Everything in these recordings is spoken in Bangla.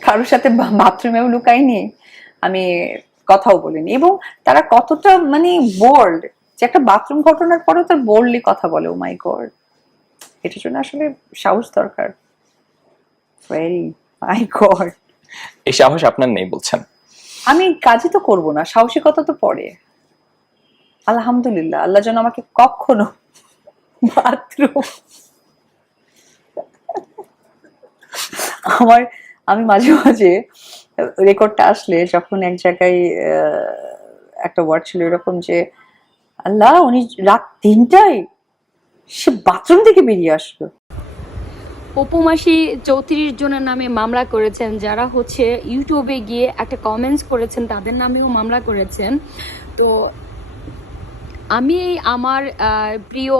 কারোর সাথে বাথরুমেও লুকাইনি, আমি কথাও বলিনি। এবং তারা কতটা মানে বোল্ড, যে একটা বাথরুম ঘটনার পরেও তার বোল্ডলি কথা বলে। ও মাই গড, এটার জন্য আসলে সাহস দরকার। ভেরি মাই গড। এই সাহস আপনার নেই বলছেন? আমি কাজই তো করবো না, সাহসিকতা তো পরে। আলহামদুলিল্লাহ, আল্লাহ যেন আমাকে কখনো বাথরুম আমার, আমি মাঝে মাঝে রেকর্ডটা আসলে যখন এক জায়গায় একটা ওয়ার্ড ছিল এরকম যে, আল্লাহ উনি রাত 3টায় সে বাথরুম থেকে বেরিয়ে আসলো। অপু মাসি 34 জনের নামে মামলা করেছেন, যারা হচ্ছে ইউটিউবে গিয়ে একটা কমেন্টস করেছেন তাদের নামেও মামলা করেছেন। তো আমি আমার প্রিয়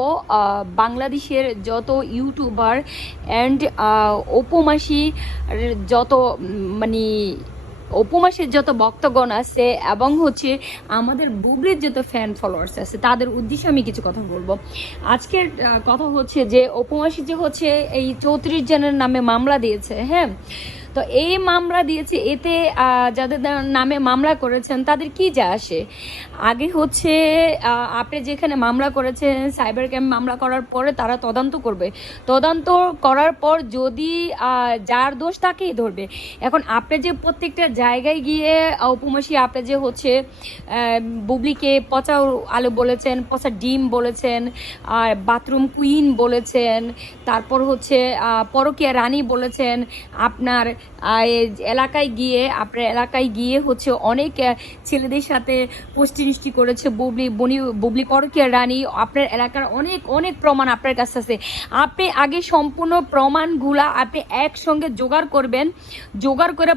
বাংলাদেশের যত ইউটিউবার অ্যান্ড অপু মাসি যত মানে অপু মাসির যত ভক্তগণ আছে এবং হচ্ছে আমাদের বুবলির যত ফ্যান ফলোয়ার্স আছে তাদের উদ্দেশ্যে আমি কিছু কথা বলবো। আজকের কথা হচ্ছে যে অপু মাসি যে হচ্ছে এই 34 জনের নামে মামলা দিয়েছে, হ্যাঁ। তো এই মামলা দিয়েছে, এতে যাদের নামে মামলা করেছেন তাদের কি যা আসে? আগে হচ্ছে আপনি যেখানে মামলা করেছেন সাইবার ক্রাইম মামলা করার পরে তারা তদন্ত করবে, তদন্ত করার পর যদি যার দোষ তাকেই ধরবে। এখন আপনি যে প্রত্যেকটা জায়গায় গিয়ে উপমাসী আপনি যে হচ্ছে বুবলিকে পচা আলু বলেছেন, পচা ডিম বলেছেন, আর বাথরুম কুইন বলেছেন, তারপর হচ্ছে পরকীয়া রানী বলেছেন, আপনার এলাকায় গিয়ে হচ্ছে অনেক ছেলেদের সাথে পোস্টি করেছে বুবলি পরকীয়া রানী। আপনার এলাকার অনেক অনেক প্রমাণ আপনার কাছে আছে। আপনি আগে সম্পূর্ণ প্রমাণগুলা আপনি একসঙ্গে জোগাড় করবেন, জোগাড় করে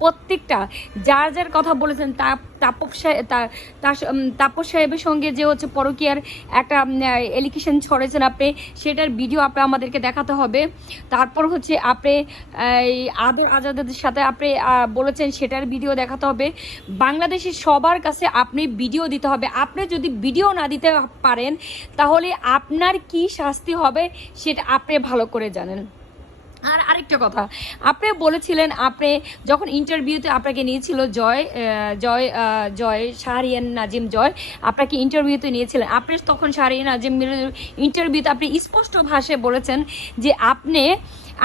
প্রত্যেকটা যার যার কথা বলেছেন তাপস সাহেবের সঙ্গে যে হচ্ছে পরকীয়ার একটা এলিগেশন ছড়েছেন আপনি, সেটার ভিডিও আপনি আমাদেরকে দেখাতে হবে। তারপর হচ্ছে আপনি আদর আজাদের সাথে আপনি বলেছেন সেটার ভিডিও দেখাতে হবে। বাংলাদেশের সবার কাছে আপনি ভিডিও দিতে হবে। আপনি যদি ভিডিও না দিতে পারেন তাহলে আপনার কি শাস্তি হবে সেটা আপনি ভালো করে জানেন। আর আরেকটা কথা, আপনি বলেছিলেন আপনি যখন ইন্টারভিউতে আপনাকে নিয়েছিল জয় শাহরিয়ান নাজিম জয় আপনাকে ইন্টারভিউতে নিয়েছিলেন, আপনি তখন শাহরিয়ান নাজিম ইন্টারভিউতে আপনি স্পষ্ট ভাষায় বলেছেন যে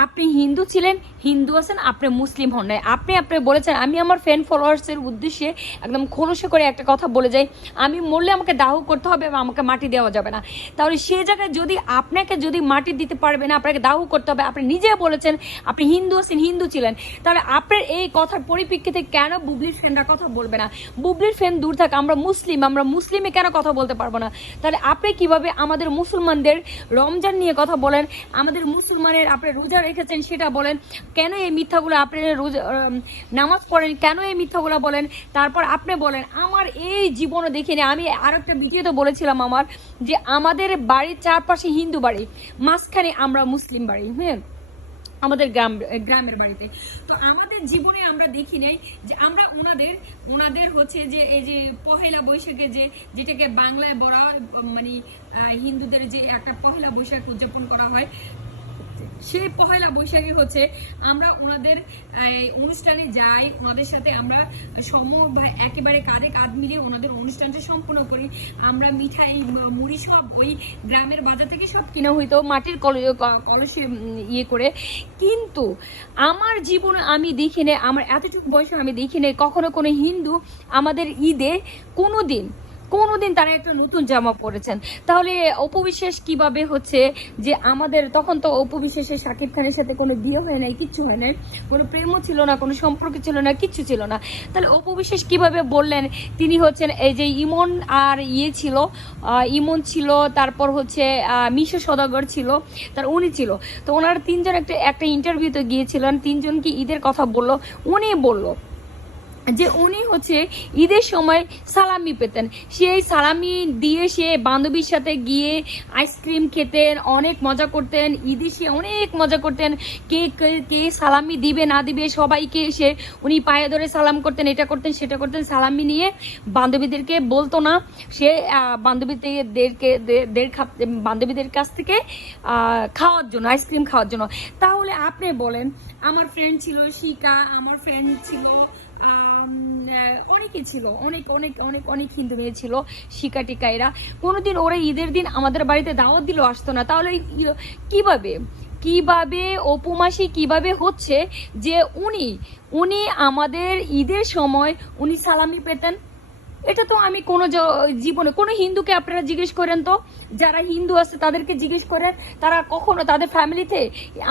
আপনি হিন্দু ছিলেন, হিন্দু আছেন, আপনি মুসলিম হন নাই। আপনি বলেছেন, আমি আমার ফ্যান ফলোয়ার্সের উদ্দেশ্যে একদম খোলসে করে একটা কথা বলে যাই, আমি মরলে আমাকে দাহ করতে হবে বা আমাকে মাটি দেওয়া যাবে না। তাহলে সেই জায়গায় যদি আপনাকে যদি মাটি দিতে পারবে না, আপনাকে দাহ করতে হবে, আপনি নিজে বলেছেন আপনি হিন্দু আছেন, হিন্দু ছিলেন, তাহলে আপনার এই কথার পরিপ্রেক্ষিতে কেন বুবলির ফ্যানরা কথা বলবে না? বুবলির ফ্যান দূর থাক, আমরা মুসলিমে কেন কথা বলতে পারবো না? তাহলে আপনি কিভাবে আমাদের মুসলমানদের রমজান নিয়ে কথা বলেন, আমাদের মুসলমানের আপনি রোজা রেখেছেন সেটা বলেন, কেন এই মিথ্যাগুলো আপনি রোজা নামাজ পড়েন, কেন এই মিথ্যাগুলো বলেন? তারপর আপনি বলেন আমার এই জীবনে দেখিনি, আমি আর একটা ভিডিওতে বলেছিলাম আমার যে আমাদের বাড়ির চারপাশে হিন্দু বাড়ি, মাঝখানে আমরা মুসলিম বাড়ি, হ্যাঁ, আমাদের গ্রামের বাড়িতে। তো আমাদের জীবনে আমরা দেখি নাই যে আমরা ওনাদের হচ্ছে যে এই যে পহেলা বৈশাখে যেটাকে বাংলায় বলা মানে হিন্দুদের যে একটা পহেলা বৈশাখ উদযাপন করা হয়, সেই পহেলা বৈশাখী হচ্ছে আমরা ওনাদের অনুষ্ঠানে যাই, ওনাদের সাথে আমরা একেবারে কাঁধে কাঁধ মিলিয়ে ওনাদের অনুষ্ঠানটা সম্পূর্ণ করি। আমরা মিঠাই মুড়ি সব ওই গ্রামের বাজার থেকে সব কিনা হইতো মাটির কলসে ইয়ে করে। কিন্তু আমার জীবনে আমি দেখি না, আমার এতটুকু বয়সে আমি দেখি না কখনো কোনো হিন্দু আমাদের ঈদে কোনোদিন তারা একটা নতুন জামা পরেছেন। তাহলে অপু বিশ্বাস কিভাবে হচ্ছে যে আমাদের তখন তো অপু বিশ্বাসের শাকিব খানের সাথে কোনো বিয়ে হয় নাই, কিচ্ছু হয় নাই, কোনো প্রেমও ছিল না, কোনো সম্পর্ক ছিল না, কিচ্ছু ছিল না। তাহলে অপু বিশ্বাস কিভাবে বললেন তিনি হচ্ছেন এই যে ইমন আর ইমন ছিল, তারপর হচ্ছে মিশো সদাগর ছিল, উনি ছিল। তো ওনারা তিনজন একটা ইন্টারভিউতে গিয়েছিলেন, তিনজন কি ঈদের কথা বললো, উনি বললো যে উনি হচ্ছে ঈদের সময় সালামি পেতেন, সেই সালামি দিয়ে সে বান্ধবীর সাথে গিয়ে আইসক্রিম খেতেন, অনেক মজা করতেন, ঈদে সে অনেক মজা করতেন, কে কে কে সালামি দিবে না দিবে সবাইকে এসে উনি পায়ে ধরে সালাম করতেন, এটা করতেন সেটা করতেন, সালামি নিয়ে বান্ধবীদেরকে বলতো না, সে বান্ধবীদের কাছ থেকে খাওয়ার জন্য, আইসক্রিম খাওয়ার জন্য। তাহলে আপনি বলেন, আমার ফ্রেন্ড ছিল শিকা, আমার ফ্রেন্ড ছিল অনেকে ছিল, অনেক অনেক অনেক অনেক হিন্দু মেয়ে ছিল, শিকা টিকা, এরা কোনোদিন ওরা ঈদের দিন আমাদের বাড়িতে দাওয়াত দিলেও আসতো না। তাহলে কিভাবে কিভাবে অপু মাসি কিভাবে হচ্ছে যে উনি আমাদের ঈদের সময় উনি সালামি পেতেন? এটা তো আমি কোনো জীবনে কোনো হিন্দুকে আপনারা জিজ্ঞেস করেন তো, যারা হিন্দু আছে তাদেরকে জিজ্ঞেস করেন, তারা কখনো তাদের ফ্যামিলিতে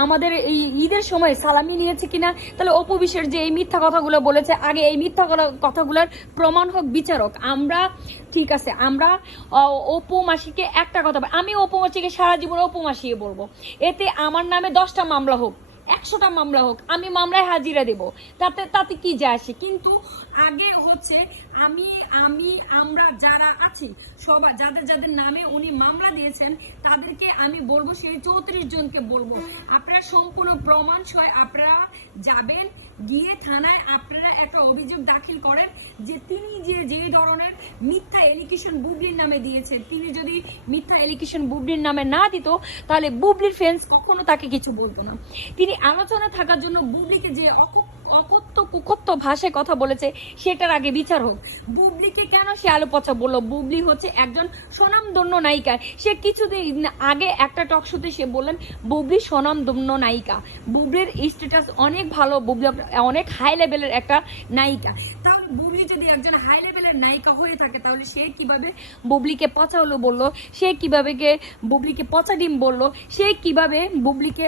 আমাদের এই ঈদের সময় সালামি নিয়েছে কিনা। তাহলে অপু বিশ্বাস যে এই মিথ্যা কথাগুলো বলেছে, আগে এই মিথ্যা কথাগুলোর প্রমাণ হোক, বিচারক। আমরা ঠিক আছে, আমরা অপু মাসিকে একটা কথা, আমি অপু মাসিকে সারা জীবন অপু মাসিয়ে বলবো, এতে আমার নামে 10টা মামলা হোক, 100টা মামলা হোক, আমি মামলায় হাজিরা দেব, তাতে কি যায় আসে। কিন্তু আগে হচ্ছে আমরা যারা আছি সবাই, যাদের নামে উনি মামলা দিয়েছেন তাদেরকে আমি বলবো, সেই 34 জনকে বলবো, আপনারা সম্পূর্ণ প্রমাণ সহ আপনারা যাবেন, গিয়ে থানায় আপনারা একটা অভিযোগ দাখিল করেন যে তিনি যেই ধরনের মিথ্যা এলিগেশন বুবলির নামে দিয়েছেন, তিনি যদি মিথ্যা এলিগেশন বুবলির নামে না দিত তাহলে বুবলির ফ্যান্স কখনো তাকে কিছু বলতো না। তিনি আলোচনা থাকার জন্য বুবলিকে যে অকথ্য কুকথ্য ভাষায় কথা বলেছে সেটার আগে বিচার হোক। বুবলিকে কেন সে আলো পচা বললো? বুবলি হচ্ছে একজন স্বনামধন্য নায়িকা। সে কিছুদিন আগে একটা টক শোতে সে বললেন বুবলি স্বনামধন্য নায়িকা, বুবলির স্ট্যাটাস অনেক ভালো, বুবলি অনেক হাই লেভেলের একটা নায়িকা। তাহলে বুবলি যদি একজন হাই লেভেলের নায়িকা হয়ে থাকে তাহলে সে কিভাবে বুবলিকে পচা হলো বললো, সে কিভাবে বুবলিকে পচা ডিম বললো, সে কিভাবে বুবলিকে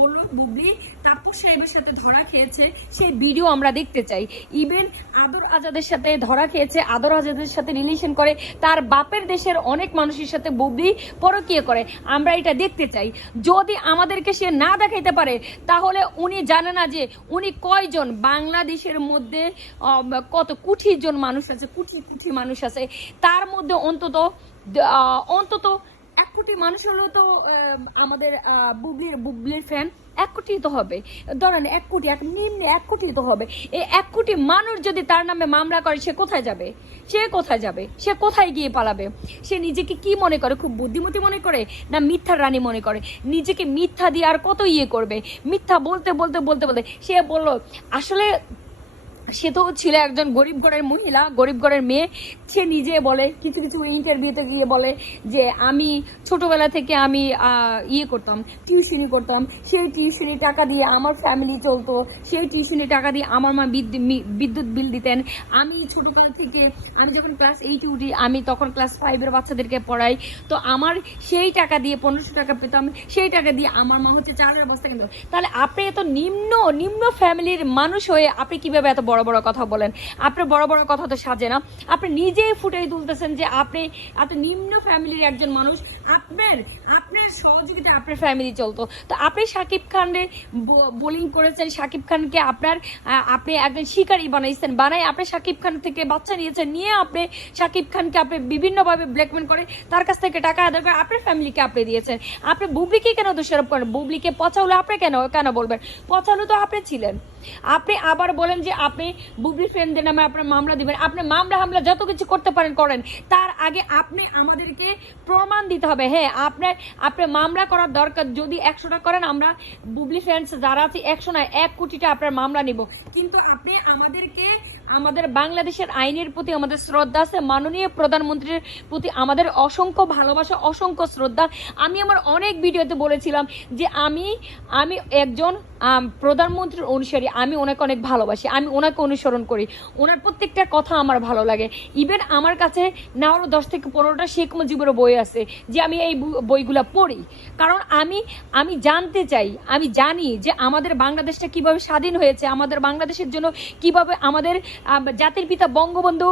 বললো বুবলি তাপস সাহেবের সাথে ধরা খেয়েছে, সেই ভিডিও আমরা দেখতে চাই। ইভেন আদর আজাদের সাথে ধরা খেয়েছে, আদর আজাদের সাথে রিলেশন করে, তার বাপের দেশের অনেক মানুষের সাথে বুবলি পরকীয়া করে, আমরা এটা দেখতে চাই। যদি আমাদেরকে সে না দেখাইতে পারে তাহলে উনি জানে না যে উনি কয়জন বাংলাদেশের মধ্যে কত কোটি জন মানুষ আছে, কোটি মানুষ আছে, তার মধ্যে অন্তত 1 কোটি মানুষ হলেও তো আমাদের বুবলির ফ্যান 1 কোটি তো হবে, ধরেন 1 কোটি, নিম্নে 1 কোটি তো হবে। এই 1 কোটি মানুষ যদি তার নামে মামলা করে, সে কোথায় যাবে? সে কোথায় গিয়ে পালাবে? সে নিজেকে কি মনে করে? খুব বুদ্ধিমতী মনে করে না মিথ্যার রানী মনে করে? নিজেকে মিথ্যা দিয়ে আর কত করবে? মিথ্যা বলতে সে বললো আসলে সে তো ছিল একজন গরিব ঘরের মহিলা, গরিব ঘরের মেয়ে। সে নিজে বলে, কিছু ইন্টারভিউতে গিয়ে বলে যে আমি ছোটবেলা থেকে আমি করতাম, টিউশনি করতাম, সেই টিউশনি টাকা দিয়ে আমার ফ্যামিলি চলতো, সেই টিউশনি টাকা দিয়ে আমার মা বিদ্যুৎ বিল দিতেন। আমি ছোটবেলা থেকে, আমি যখন ক্লাস 8 উঠি, আমি তখন ক্লাস 5-এর বাচ্চাদেরকে পড়াই, তো আমার সেই টাকা দিয়ে 1500 টাকা পেতাম, সেই টাকা দিয়ে আমার মা হচ্ছে চালের বস্তা কিনতো। তাহলে আপনি এত নিম্ন ফ্যামিলির মানুষ হয়ে আপনি কিভাবে এত বড় কথা বলেন? আপনার বড় কথা তো সাজে না। আপনি নিজেই ফুটাই তুলতেছেন যে আপনি এত নিম্ন ফ্যামিলির একজন মানুষ, আপনার সহযোগিতা আপনার ফ্যামিলি চলতো। তো আপনি শাকিব খানের বোলিং করেছেন, শাকিব খানকে আপনি একজন শিকারী বানাইছেন, আপনি শাকিব খান থেকে বাচ্চা নিয়েছেন, নিয়ে আপনি শাকিব খানকে আপনি বিভিন্নভাবে ব্ল্যাকমেল করে তার কাছ থেকে টাকা আদায় করে আপনার ফ্যামিলিকে আপনি দিয়েছেন। আপনি বুবলিকে কেন দোষারোপ করেন? বুবলিকে পচা হলো আপনি কেন বলবেন? পচা হলো তো আপনি ছিলেন। আপনি আবার বলেন যে আপনি বুবলি ফ্রেন্ডদের নামে আপনার মামলা দিবেন। আপনি হামলা যত কিছু করতে পারেন করেন, তার আগে আপনি আমাদেরকে প্রমাণ দিতে হবে। হ্যাঁ, আপনি মামলা করার দরকার, যদি 100টা করেন, আমরা বুবলি ফ্রেন্ডস যারা আছে 100 নয় 1 কোটিটা আপনার মামলা নিব। কিন্তু আপনি আমাদেরকে, আমাদের বাংলাদেশের আইনের প্রতি আমাদের শ্রদ্ধা আছে, মাননীয় প্রধানমন্ত্রীর প্রতি আমাদের অসংখ্য ভালোবাসা, অসংখ্য শ্রদ্ধা। আমি আমার অনেক ভিডিওতে বলেছিলাম যে আমি একজন প্রধানমন্ত্রীর অনুসারী, আমি ওনাকে অনেক ভালোবাসি, আমি ওনাকে অনুসরণ করি, ওনার প্রত্যেকটা কথা আমার ভালো লাগে। ইভেন আমার কাছে না হলো 10 থেকে 15টা শেখ মুজিবের বই আছে, যে আমি এই বইগুলা পড়ি, কারণ আমি জানতে চাই, আমি জানি যে আমাদের বাংলাদেশটা কিভাবে স্বাধীন হয়েছে, আমাদের বাংলা বাংলাদেশের জন্য কিভাবে আমাদের জাতির পিতা বঙ্গবন্ধু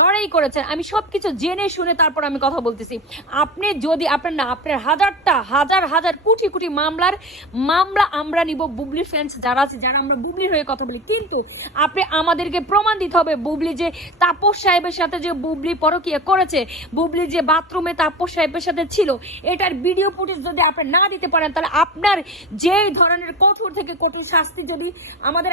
লড়াই করেছেন, আমি সবকিছু জেনে শুনে তারপর আমি কথা বলতেছি। আপনি যদি আপনার হাজার হাজার কোটি কোটি মামলা আমরা নিব, বুবলি ফ্যান্স যারা আছে, যারা আমরা বুবলির হয়ে কথা বলি, কিন্তু আপনি আমাদেরকে প্রমাণ দিতে হবে বুবলি যে তাপস সাহেবের সাথে যে বুবলি পরকীয়া করেছে, বুবলি যে বাথরুমে তাপস সাহেবের সাথে ছিল, এটার ভিডিও ফুটেজ যদি আপনি না দিতে পারেন, তাহলে আপনার যে ধরনের কঠোর থেকে কঠোর শাস্তি যদি আমাদের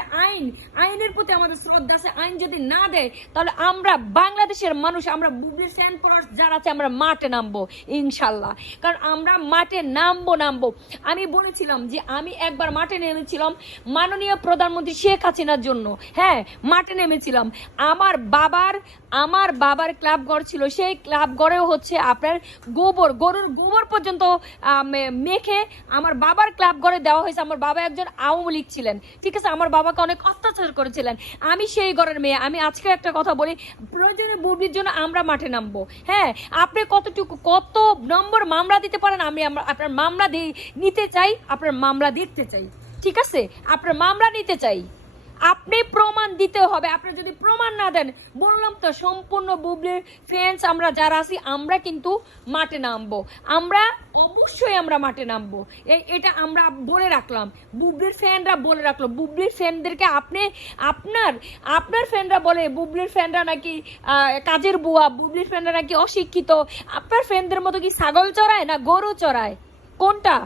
আইনের প্রতি আমাদের শ্রদ্ধা আছে, আইন যদি না দেয়, তাহলে আমরা বাংলাদেশের মানুষ, আমরা বুবলির ফ্যান ফলোয়ার্স যারা আছে, আমরা মাঠে নামবো ইনশাল্লাহ। কারণ আমরা মাঠে নামবো। আমি বলেছিলাম যে আমি একবার মাঠে নেমেছিলাম মাননীয় প্রধানমন্ত্রী শেখ হাসিনার জন্য, হ্যাঁ মাঠে নেমেছিলাম। আমার বাবার ক্লাব ঘর ছিল, সেই ক্লাব ঘরেও হচ্ছে আপনার গরুর গোবর পর্যন্ত মেখে আমার বাবার ক্লাব ঘরে দেওয়া হয়েছে। আমার বাবা একজন আওয়ামী লীগ ছিলেন, ঠিক আছে, আমার বাবাকে অনেক অত্যাচার করেছিলেন, আমি সেই ঘরের মেয়ে। আমি আজকে একটা কথা বলি, প্রয়োজনে বুবলির জন্য আমরা মাঠে নামবো। হ্যাঁ, আপনি কত নম্বর মামলা দিতে পারেন, আমি আপনার মামলা নিতে চাই, আপনার মামলা দেখতে চাই, ঠিক আছে, আপনার মামলা নিতে চাই। আপনি প্রমাণ দিতে হবে। আপনি যদি প্রমাণ না দেন, বললাম তো সম্পূর্ণ বুবলির ফ্যান্স আমরা যারা আছি, আমরা কিন্তু মাঠে নামবো, অবশ্যই আমরা মাঠে নামবো, এটা আমরা বলে রাখলাম। বুবলির ফ্যানরা বলে রাখলো, বুবলির ফ্যানদেরকে আপনার ফ্যানরা বলে বুবলির ফ্যানরা নাকি কাজের বুয়া, বুবলির ফ্যানরা নাকি অশিক্ষিত। আপনার ফ্যানদের মতো কি ছাগল চড়ায় না গরু চড়ায়, কোনটা?